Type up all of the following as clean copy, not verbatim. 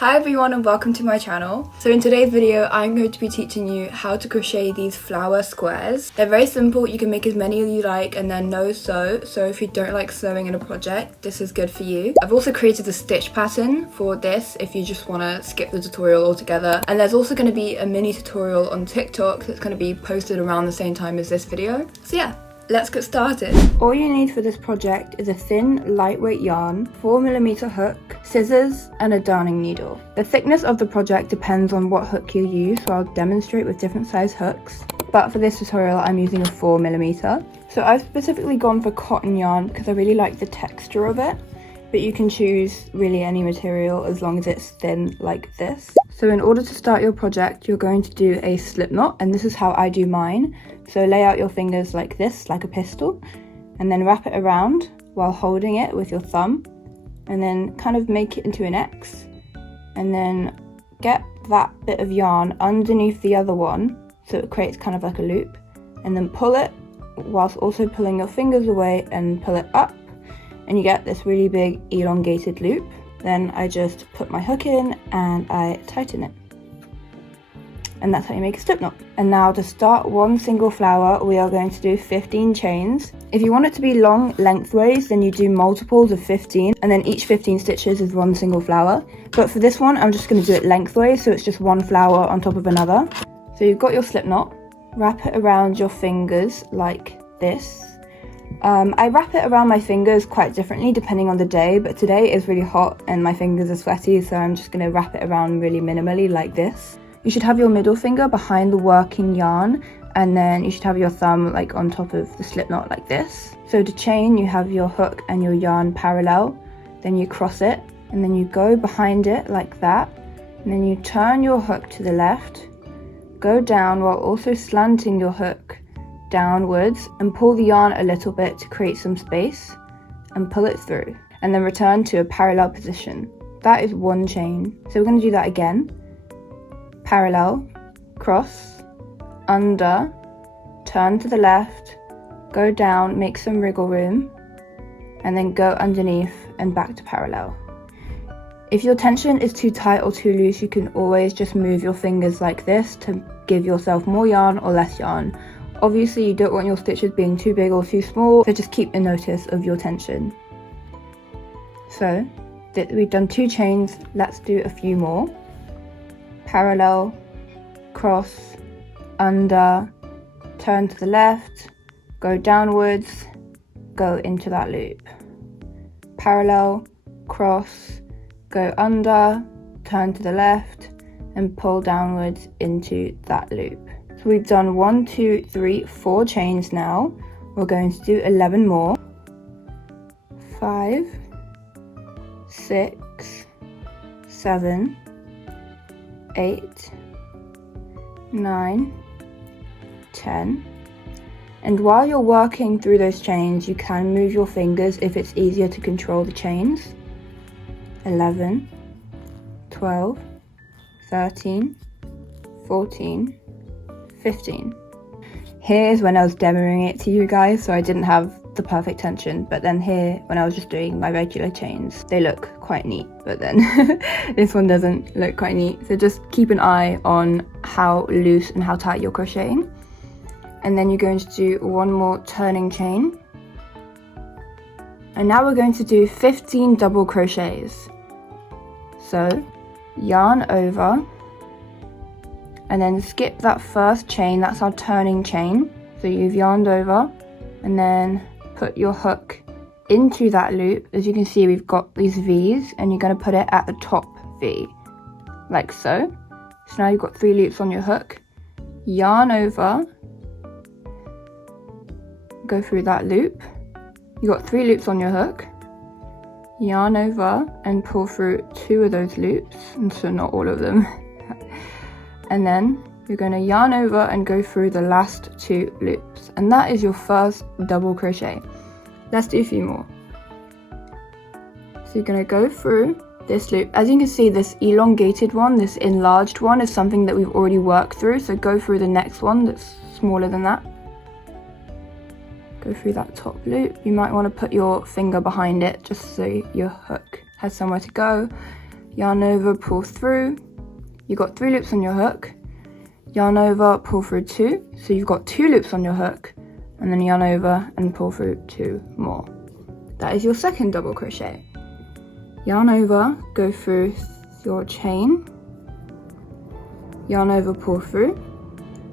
Hi everyone and welcome to my channel. So in today's video I'm going to be teaching you how to crochet these flower squares. They're very simple, you can make as many as you like and they're no sew, so if you don't like sewing in a project this is good for you. I've also created a stitch pattern for this if you just want to skip the tutorial altogether, and there's also going to be a mini tutorial on TikTok that's going to be posted around the same time as this video. So yeah, let's get started. All you need for this project is a thin, lightweight yarn, 4mm hook, scissors, and a darning needle. The thickness of the project depends on what hook you use, so I'll demonstrate with different size hooks. But for this tutorial, I'm using a 4mm. So I've specifically gone for cotton yarn because I really like the texture of it, but you can choose really any material as long as it's thin like this. So in order to start your project, you're going to do a slip knot, and this is how I do mine. So lay out your fingers like this, like a pistol, and then wrap it around while holding it with your thumb, and then kind of make it into an X, and then get that bit of yarn underneath the other one so it creates kind of like a loop, and then pull it whilst also pulling your fingers away and pull it up, and you get this really big elongated loop. Then I just put my hook in and I tighten it. And that's how you make a slip knot. And now to start one single flower, we are going to do 15 chains. If you want it to be long lengthways, then you do multiples of 15, and then each 15 stitches is one single flower. But for this one, I'm just going to do it lengthways, so it's just one flower on top of another. So you've got your slip knot, wrap it around your fingers like this. I wrap it around my fingers quite differently depending on the day, but today is really hot and my fingers are sweaty, so I'm just going to wrap it around really minimally like this. You should have your middle finger behind the working yarn, and then you should have your thumb like on top of the slip knot like this. So to chain, you have your hook and your yarn parallel, then you cross it, and then you go behind it like that, and then you turn your hook to the left, go down while also slanting your hook downwards, and pull the yarn a little bit to create some space, and pull it through, and then return to a parallel position. That is one chain. So we're going to do that again. Parallel, cross, under, turn to the left, go down, make some wriggle room, and then go underneath and back to parallel. If your tension is too tight or too loose, you can always just move your fingers like this to give yourself more yarn or less yarn. Obviously you don't want your stitches being too big or too small, so just keep a notice of your tension. So we've done 2 chains, let's do a few more. Parallel, cross, under, turn to the left, go downwards, go into that loop. Parallel, cross, go under, turn to the left, and pull downwards into that loop. So we've done 1, 2, 3, 4 chains now. We're going to do 11 more. 5, 6, 7, 8, 9, 10. And while you're working through those chains, you can move your fingers if it's easier to control the chains. 11, 12, 13, 14, 15. Here's when I was demoing it to you guys, so I didn't have the perfect tension, but then here when I was just doing my regular chains, they look quite neat, but then this one doesn't look quite neat. So just keep an eye on how loose and how tight you're crocheting. And then you're going to do one more turning chain, and now we're going to do 15 double crochets. So yarn over, and then skip that first chain, that's our turning chain. So you've yarned over, and then put your hook into that loop. As you can see, we've got these V's, and you're going to put it at the top V, like so. So now you've got 3 loops on your hook, yarn over, go through that loop, you've got 3 loops on your hook, yarn over and pull through 2 of those loops, and so not all of them. And then you're going to yarn over and go through the last 2 loops, and that is your first double crochet. Let's do a few more. So you're going to go through this loop. As you can see, this elongated one, this enlarged one, is something that we've already worked through, so go through the next one that's smaller than that. Go through that top loop. You might want to put your finger behind it just so your hook has somewhere to go. yarn over, pull through. You've got 3 loops on your hook, yarn over, pull through 2. So you've got 2 loops on your hook, and then yarn over and pull through 2 more. That is your second double crochet. Yarn over, go through your chain, yarn over, pull through.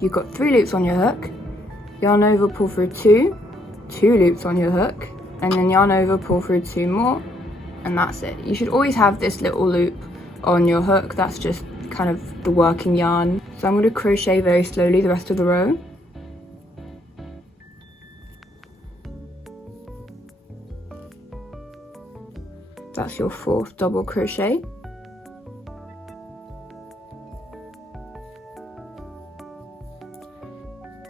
You've got 3 loops on your hook, yarn over, pull through 2 loops on your hook, and then yarn over, pull through 2 more, and that's it. You should always have this little loop on your hook. That's just kind of the working yarn. So I'm going to crochet very slowly the rest of the row. That's your 4th double crochet.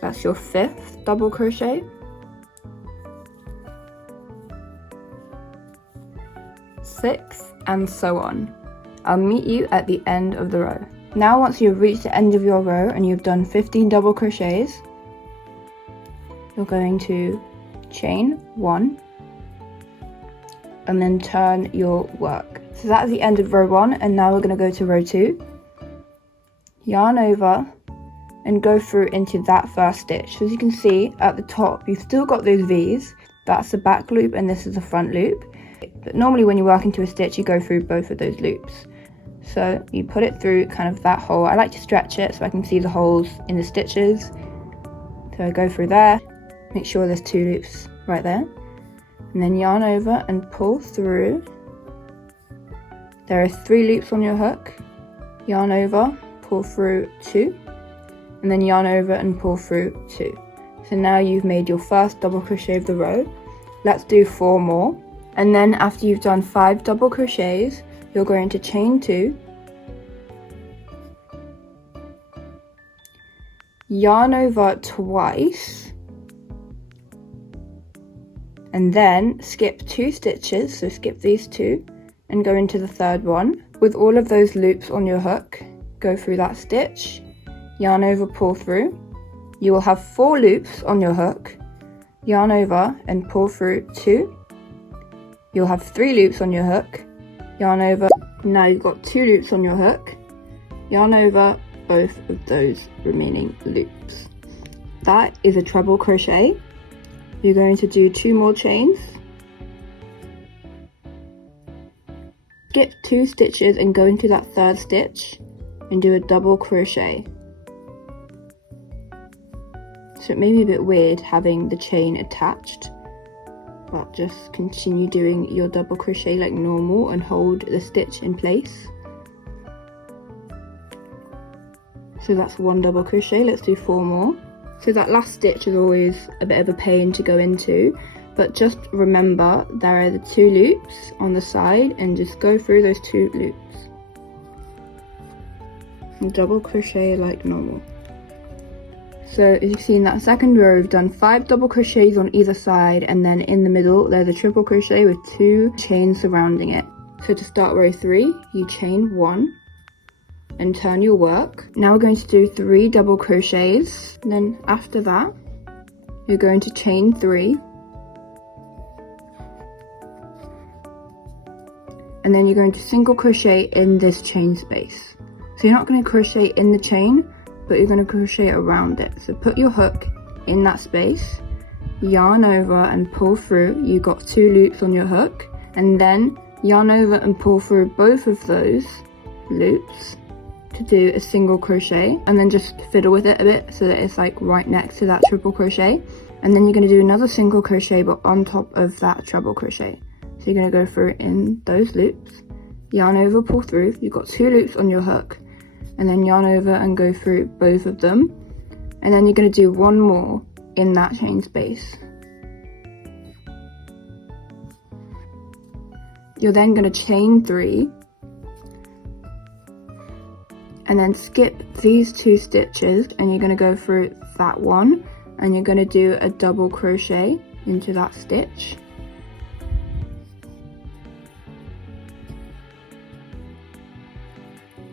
That's your 5th double crochet. 6th, and so on. I'll meet you at the end of the row. Now once you've reached the end of your row and you've done 15 double crochets, you're going to chain 1 and then turn your work. So that's the end of row 1, and now we're going to go to row 2. Yarn over and go through into that first stitch. So as you can see at the top, you've still got those V's. That's the back loop and this is the front loop. But normally when you work into a stitch, you go through both of those loops. So you put it through kind of that hole. I like to stretch it so I can see the holes in the stitches. So I go through there, make sure there's 2 loops right there. And then yarn over and pull through. There are 3 loops on your hook. Yarn over, pull through 2. And then yarn over and pull through 2. So now you've made your first double crochet of the row. Let's do 4 more. And then after you've done 5 double crochets, you're going to chain 2, yarn over twice, and then skip 2 stitches, so skip these 2 and go into the 3rd one. With all of those loops on your hook, go through that stitch, yarn over, pull through. You will have 4 loops on your hook, yarn over and pull through 2. You'll have 3 loops on your hook, yarn over. Now you've got 2 loops on your hook, yarn over both of those remaining loops. That is a treble crochet. You're going to do 2 more chains, skip 2 stitches and go into that 3rd stitch and do a double crochet. So it may be a bit weird having the chain attached, but just continue doing your double crochet like normal and hold the stitch in place. So that's 1 double crochet. Let's do 4 more. So that last stitch is always a bit of a pain to go into, but just remember there are the 2 loops on the side and just go through those 2 loops and double crochet like normal. So as you see in that second row, we've done 5 double crochets on either side, and then in the middle there's a triple crochet with 2 chains surrounding it. So to start row 3, you chain 1 and turn your work. Now we're going to do 3 double crochets, and then after that you're going to chain 3, and then you're going to single crochet in this chain space. So you're not going to crochet in the chain, but you're going to crochet around it. So put your hook in that space, yarn over and pull through. You've got 2 loops on your hook, and then yarn over and pull through both of those loops to do a single crochet, and then just fiddle with it a bit so that it's like right next to that triple crochet. And then you're going to do another single crochet but on top of that treble crochet. So you're going to go through in those loops, yarn over, pull through. You've got 2 loops on your hook, and then yarn over and go through both of them, and then you're going to do 1 more in that chain space. You're then going to chain 3 and then skip these 2 stitches, and you're going to go through that one, and you're going to do a double crochet into that stitch.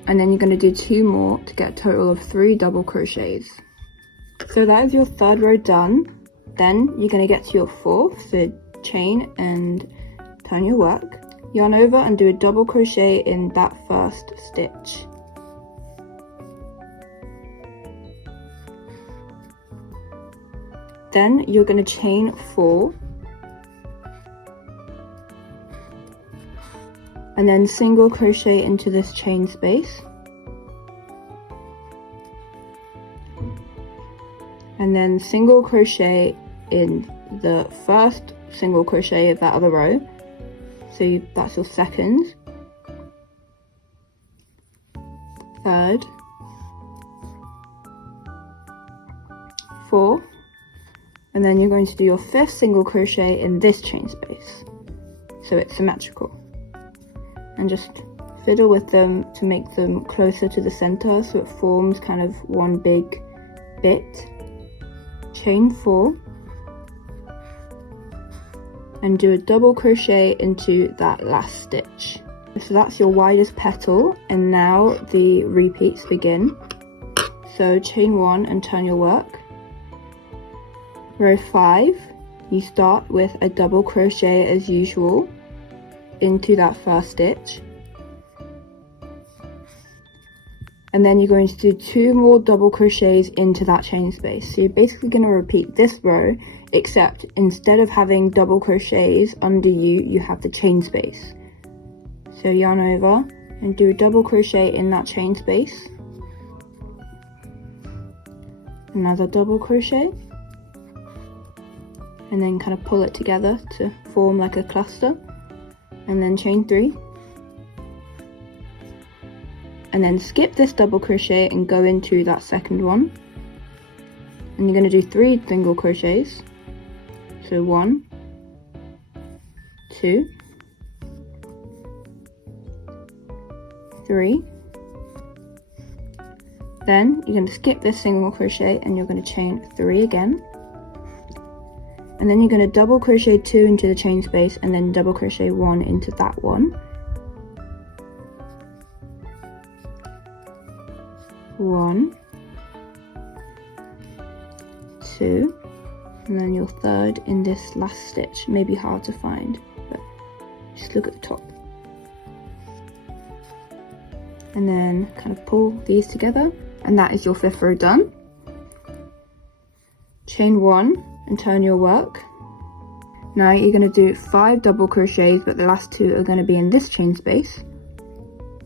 And then you're going to do 2 more to get a total of 3 double crochets. So that is your 3rd row done. Then you're going to get to your 4th, so chain and turn your work. yarn over and do a double crochet in that first stitch. Then you're going to chain 4 and then single crochet into this chain space, and then single crochet in the first single crochet of that other row, so that's your second, third, fourth, and then you're going to do your 5th single crochet in this chain space, so it's symmetrical, and just fiddle with them to make them closer to the center so it forms kind of one big bit. Chain 4 and do a double crochet into that last stitch. So that's your widest petal, and now the repeats begin. So chain 1 and turn your work. Row 5, you start with a double crochet as usual into that first stitch, and then you're going to do 2 more double crochets into that chain space. So you're basically going to repeat this row, except instead of having double crochets under you, you have the chain space. So yarn over and do a double crochet in that chain space, another double crochet, and then kind of pull it together to form like a cluster, and then chain 3, and then skip this double crochet and go into that second one, and you're going to do 3 single crochets, so 1, 2, 3, then you're going to skip this single crochet and you're going to chain 3 again, and then you're going to double crochet 2 into the chain space and then double crochet 1 into that one, 1, 2, and then your third in this last stitch. Maybe hard to find, but just look at the top, and then kind of pull these together, and that is your 5th row done. Chain 1 and turn your work. Now you're going to do 5 double crochets, but the last 2 are going to be in this chain space.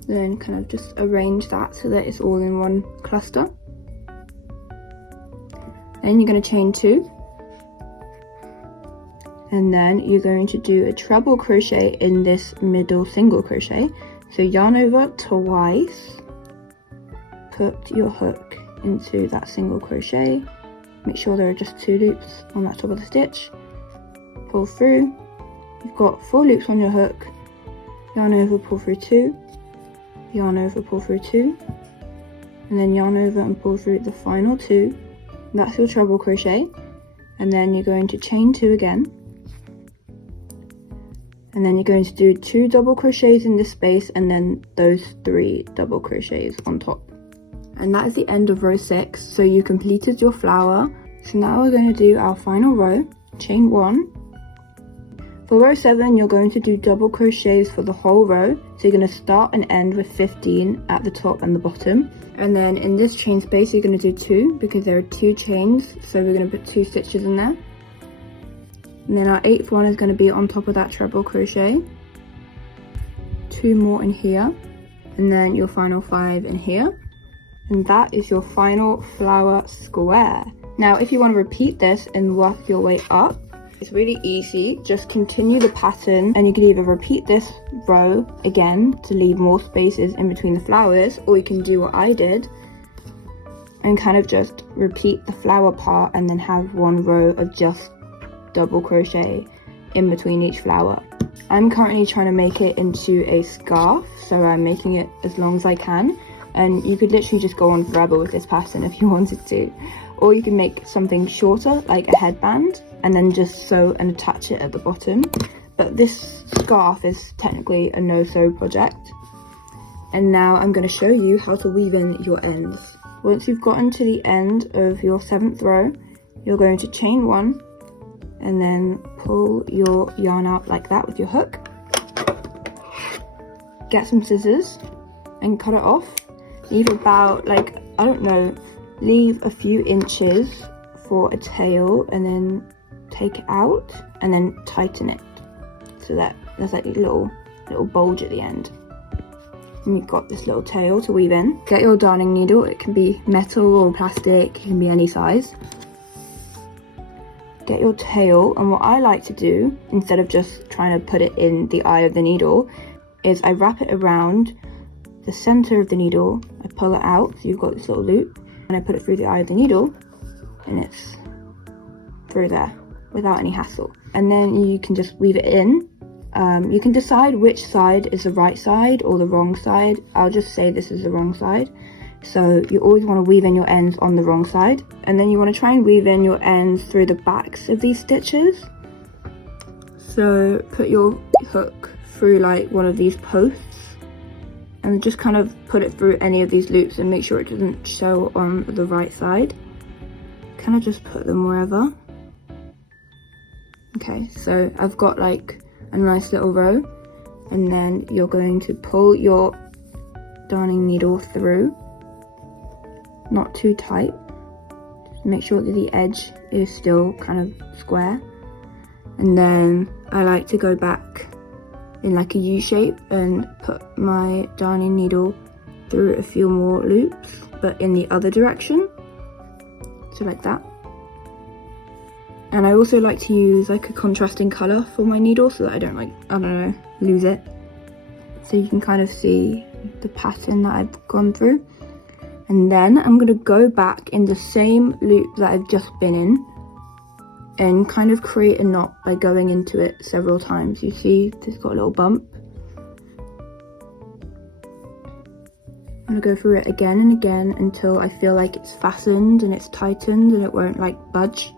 Then kind of just arrange that so that it's all in one cluster. Then you're going to chain 2, and then you're going to do a treble crochet in this middle single crochet. So yarn over twice, put your hook into that single crochet, make sure there are just 2 loops on that top of the stitch, pull through, you've got 4 loops on your hook, yarn over, pull through 2, yarn over, pull through 2, and then yarn over and pull through the final 2. That's your treble crochet, and then you're going to chain 2 again, and then you're going to do 2 double crochets in this space and then those 3 double crochets on top. And that is the end of row 6, so you completed your flower. So now we're going to do our final row, chain 1. For row 7, you're going to do double crochets for the whole row, so you're going to start and end with 15 at the top and the bottom, and then in this chain space you're going to do 2 because there are 2 chains, so we're going to put 2 stitches in there, and then our 8th one is going to be on top of that treble crochet, 2 more in here, and then your final 5 in here, and that is your final flower square. Now if you want to repeat this and work your way up, it's really easy. Just continue the pattern, and you can either repeat this row again to leave more spaces in between the flowers, or you can do what I did and kind of just repeat the flower part and then have one row of just double crochet in between each flower. I'm currently trying to make it into a scarf, so I'm making it as long as I can, and you could literally just go on forever with this pattern if you wanted to, or you can make something shorter like a headband and then just sew and attach it at the bottom. But this scarf is technically a no-sew project. And now I'm going to show you how to weave in your ends. Once you've gotten to the end of your 7th row, you're going to chain 1 and then pull your yarn out like that with your hook. get some scissors and cut it off. Leave about, like, I don't know, leave a few inches for a tail, and then take it out and then tighten it so that there's like a little bulge at the end. And you've got this little tail to weave in. Get your darning needle. It can be metal or plastic, it can be any size. Get your tail, and what I like to do, instead of just trying to put it in the eye of the needle, is I wrap it around the center of the needle. I pull it out, so you've got this little loop, and I put it through the eye of the needle, and it's through there without any hassle. And then you can just weave it in. You can decide which side is the right side or the wrong side. I'll just say this is the wrong side. So you always want to weave in your ends on the wrong side, and then you want to try and weave in your ends through the backs of these stitches. So put your hook through like one of these posts and just kind of put it through any of these loops and make sure it doesn't show on the right side. Kind of just put them wherever. Okay, so I've got like a nice little row, and then you're going to pull your darning needle through, not too tight, just make sure that the edge is still kind of square. And then I like to go back in like a U shape and put my darning needle through a few more loops, but in the other direction, so like that. And I also like to use like a contrasting colour for my needle so that I don't, like, I don't know, lose it. So you can kind of see the pattern that I've gone through. And then I'm going to go back in the same loop that I've just been in and kind of create a knot by going into it several times. You see it's got a little bump. I'm going to go through it again and again until I feel like it's fastened and it's tightened and it won't like budge.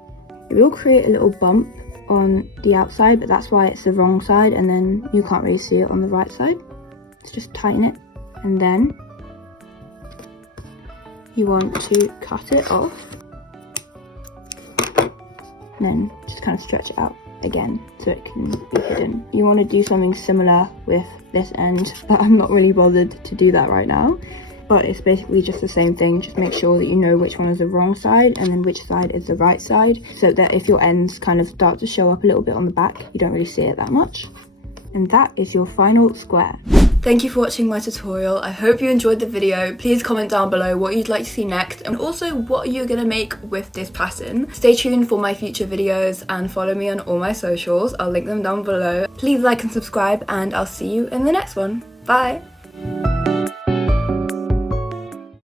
It will create a little bump on the outside, but that's why it's the wrong side, and then you can't really see it on the right side. Let's just tighten it, and then you want to cut it off, and then just kind of stretch it out again so it can be hidden. You want to do something similar with this end, but I'm not really bothered to do that right now. But it's basically just the same thing. Just make sure that you know which one is the wrong side and then which side is the right side, so that if your ends kind of start to show up a little bit on the back, you don't really see it that much. And that is your final square. Thank you for watching my tutorial. I hope you enjoyed the video. Please comment down below what you'd like to see next, and also what you're gonna make with this pattern. Stay tuned for my future videos and follow me on all my socials. I'll link them down below. Please like and subscribe, and I'll see you in the next one. Bye!